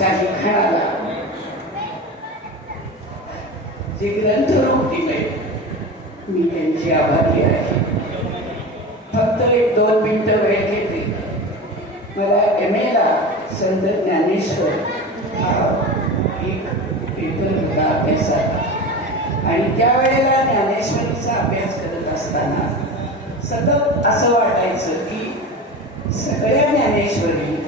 माझ्या लिखाणाला जे ग्रंथरूप दिले मी त्यांची आभारी आहे. फक्त 1-2 मिनिटं वेळ घेते. मला MA ला संत ज्ञानेश्वर हा एक पेपर होता अभ्यासाचा आणि त्यावेळेला ज्ञानेश्वरीचा अभ्यास करत असताना सतत असं वाटायचं की सगळ्या ज्ञानेश्वरी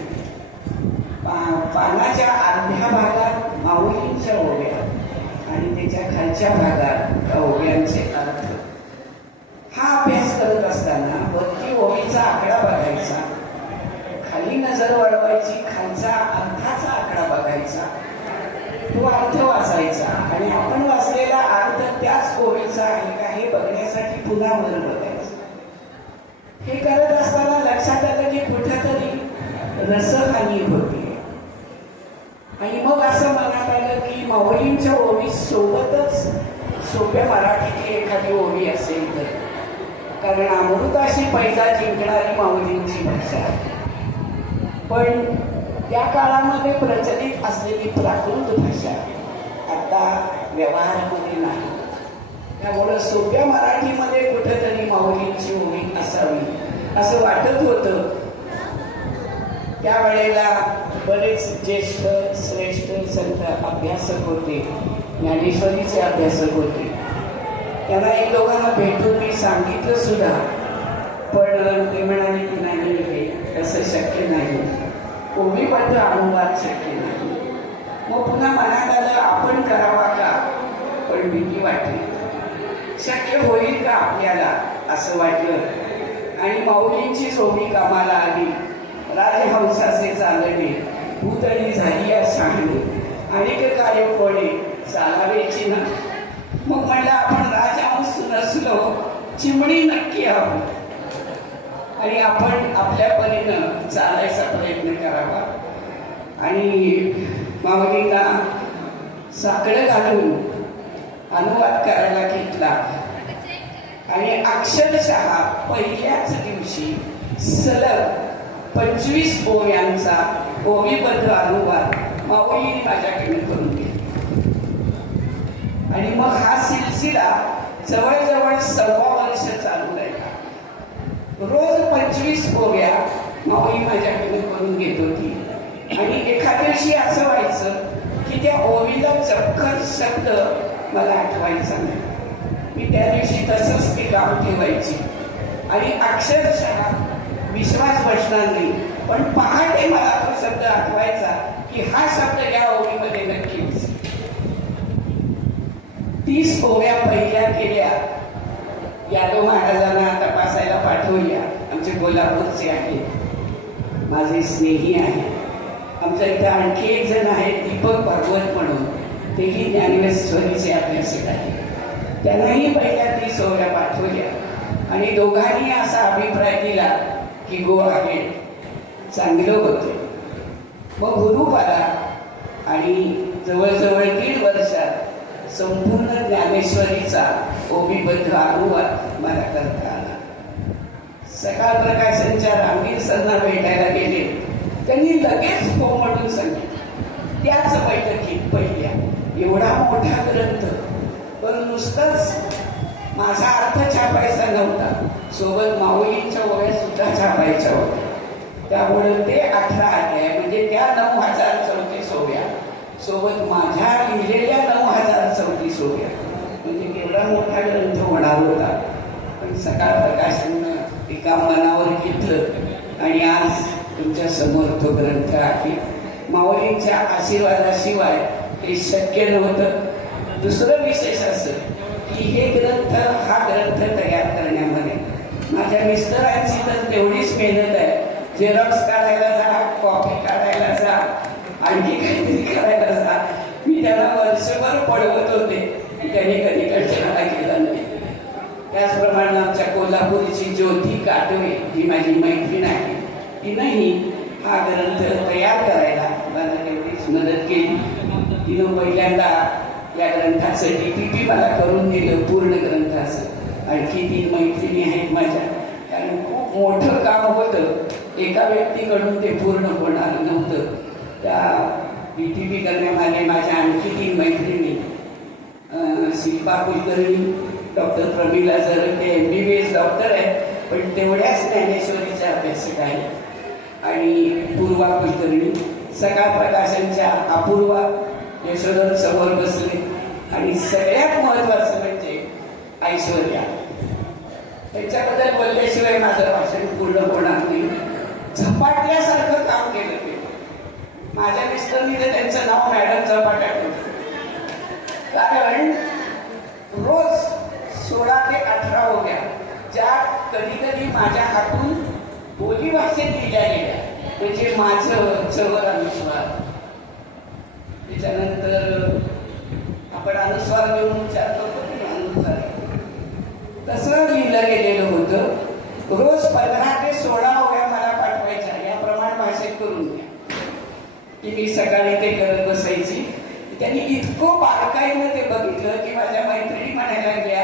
पानाच्या अर्ध्या भागात माऊलींच्या ओव्या आणि त्याच्या खालच्या भागात ओव्यांचे अर्थ. हा अभ्यास करत असताना वरती ओवीचा आकडा बघायचा, खाली नजर वळवायची, खालचा अर्थाचा आकडा बघायचा, तो अर्थ वाचायचा आणि आपण वाचलेला अर्थ त्याच ओवीचा आहे का हे बघण्यासाठी पुन्हा वर बघायचं. हे करत असताना लक्षात आलं की कुठेतरी रसहानी होती आणि मग असं मनात आलं की माऊलींच्या ओवी सोबतच सोप्या मराठीची एखादी ओवी असेल तर, कारण अमृताशी पैजा जिंकणारी माऊलींची भाषा. पण त्या काळामध्ये प्रचलित असलेली प्राकृत भाषा आता व्यवहारामध्ये नाही. त्यामुळं सोप्या मराठीमध्ये कुठेतरी माऊलींची ओवी असावी असं वाटत होतं. त्यावेळेला बरेच ज्येष्ठ श्रेष्ठ संत अभ्यासक होते, ज्ञानेश्वरीचे अभ्यासक होते. त्यांना एक दोघांना भेटून मी सांगितलं सुद्धा, पण ते म्हणाले की नाही हे तसं शक्य नाही, ओवीबद्ध अनुवाद शक्य नाही. मग पुन्हा मनात आलं आपण करावा का, पण भीती वाटली. शक्य होईल का आपल्याला असं वाटलं आणि माऊलींचीच ओवी कामाला आली. राजहंसाचे चालणे भूतळी झाली या सांगणे अनेक कार्य कोणी चालावेची ना. मग म्हणलं आपण राजहंस नसलो चिमणी नक्की आहोत आणि आपण आपल्या परीनं चालायचा प्रयत्न करावा. आणि माऊलींना साकडं घालून अनुवाद करायला घेतला आणि अक्षरशः पहिल्याच दिवशी सलग 25 ओव्यांचा ओवीबद्ध अनुवाद माऊलींनी माझ्याकडे करून दिला. आणि मग हा सिलसिला जवळजवळ 1.25 वर्ष चालू राहिला. रोज 25 ओव्या माऊली माझ्याकडे करून घेत होती आणि एखाद्या दिवशी असं व्हायचं की त्या ओवीला चक्कर शब्द मला आठवायचा नाही. मी त्या दिवशी तसंच ते काम ठेवायची आणि अक्षरशः विश्वास बसणार नाही, पण पहाटे मला तो शब्द आठवायचा की हा शब्द या ओवीमध्ये नक्कीच. 30 ओव्या पहिल्या केल्या. यादव महाराजांना तपासायला पाठवूया. आमचे कोल्हापूरचे आहेत, माझे स्नेही आहे. आमच्या इथे आणखी एक जण आहेत दीपक भागवत म्हणून, तेही ज्ञानेश्वरीचे अभ्यासक आहेत. त्यांनाही पहिल्या 30 ओव्या पाठवल्या आणि दोघांनी असा अभिप्राय दिला की गो आहे चांगलं होतं. मग हुरूप आला आणि जवळजवळ 1.5 वर्षात संपूर्ण ज्ञानेश्वरीचा ओवीबद्ध अनुवाद मला करता आला. सकाळ प्रकाशनच्या रामगीर सरना भेटायला गेले. त्यांनी लगेच हो म्हणून सांगितलं त्याच बैठकीत पहिल्या. एवढा मोठा ग्रंथ, पण नुसतंच माझा अर्थ छापायचा नव्हता, सोबत माऊलींच्या ओव्या सुद्धा छापायच्या होत्या. त्यामुळे ते 18 अध्याय म्हणजे त्या 9034 ओव्या सोबत माझ्या लिहिलेल्या 9034 ओव्या, म्हणजे केवढा मोठा ग्रंथ होणार होता. पण सकाळ प्रकाशननं एका मनावर घेतलं आणि आज तुमच्या समोर तो ग्रंथ आहे. माऊलींच्या आशीर्वादाशिवाय हे शक्य नव्हतं. दुसरं विशेष असं की हे ग्रंथ हा ग्रंथ तयार करण्यामध्ये माझ्या मिस्टरांची तर तेवढीच मेहनत आहे. झेरॉक्स काढायला जा, कॉपी काढायला जा, आणखी काहीतरी करायला जा. मी त्यांना वर्षभर पळवत होते, त्यांनी कधी कंटाळा केला नाही. त्याचप्रमाणे आमच्या कोल्हापूरची ज्योती काटवे ही माझी मैत्रीण आहे, तिनंही हा ग्रंथ तयार करायला मला तेवढीच मदत केली. तिनं पहिल्यांदा या ग्रंथाचं DPP मला करून दिलं, पूर्ण ग्रंथाचं. आणखी 3 मैत्रिणी आहेत माझ्या, कारण खूप मोठं काम होतं, एका व्यक्तीकडून ते पूर्ण होणार नव्हतं. त्या DTP करण्यात आले माझ्या आणखी 3 मैत्रिणी, Shilpa Kulkarni, doctor Pramila Jarke MBBS doctor आहे, पण तेवढ्याच ज्ञानेश्वरीच्या अभ्यासक आहेत, आणि पूर्वा कुलकर्णी. सकाळ प्रकाशनच्या अपूर्वा यशोधर समोर बसले, आणि सगळ्यात महत्वाचं म्हणजे ऐश्वर्या. त्याच्याबद्दल बोलल्याशिवाय माझं भाषण पूर्ण होणार नाही. झपाटल्यासारखं काम केलं ते. माझ्या मिस्टरनी तर त्यांचं नाव मॅडम झपाटा ठेवलं, कारण रोज 16 ते 18 होत्या ज्या कधी कधी माझ्या हातून बोली भाषेत लिहिल्या गेल्या, म्हणजे माझं चवर अनुस्वार. त्याच्यानंतर आपण अनुस्वार घेऊन उच्चार करतो की अनुस्वार, तसं लिहिलं गेलेलं होतं. रोज 15 ते 16 ओव्या मला पाठवायच्या, या प्रमाण भाषेत करून द्या, की मी सकाळी ते करत बसायची. त्यांनी इतकं बारकाईनं ते बघितलं की माझ्या मैत्रिणी म्हणायला लागल्या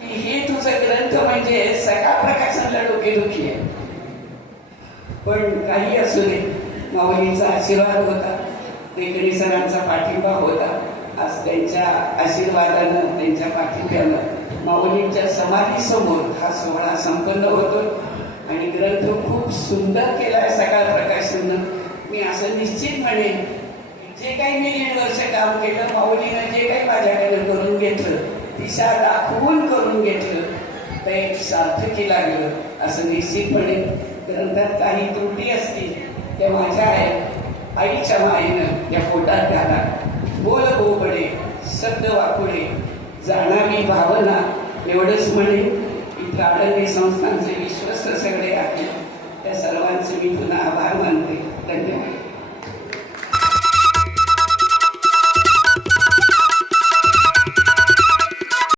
की हे तुझं ग्रंथ म्हणजे सकाळ प्रकाशनला डोकेदुखी आहे. पण काही असू दे, माऊलींचा आशीर्वाद होता, देकडी सरांचा पाठिंबा होता. आज त्यांच्या आशीर्वादानं, त्यांच्या पाठिंब्यानं माऊलींच्या समाधीसमोर हा सोहळा संपन्न होतो, आणि ग्रंथ खूप सुंदर केलाय सकाळ प्रकाशननं. मी असं निश्चित म्हणेन, जे काही मी 1.5 वर्ष काम केलं, माऊलीनं जे काही माझ्याकडे करून घेतलं, दिशा दाखवून करून घेतलं, ते एक सार्थकी लागलं असं निश्चितपणे. ग्रंथात काही त्रुटी असतील त्या माझ्या आहेत. आईच्या मायेनं त्या पोटात घाला, बोल बोबडे शब्द वाकुडे जाणारी भावना, एवढंच म्हणेन. इथं आडणे संस्थांचे विश्वस्त सगळे आहेत, त्या सर्वांचे मी पुन्हा आभार मानते. धन्यवाद.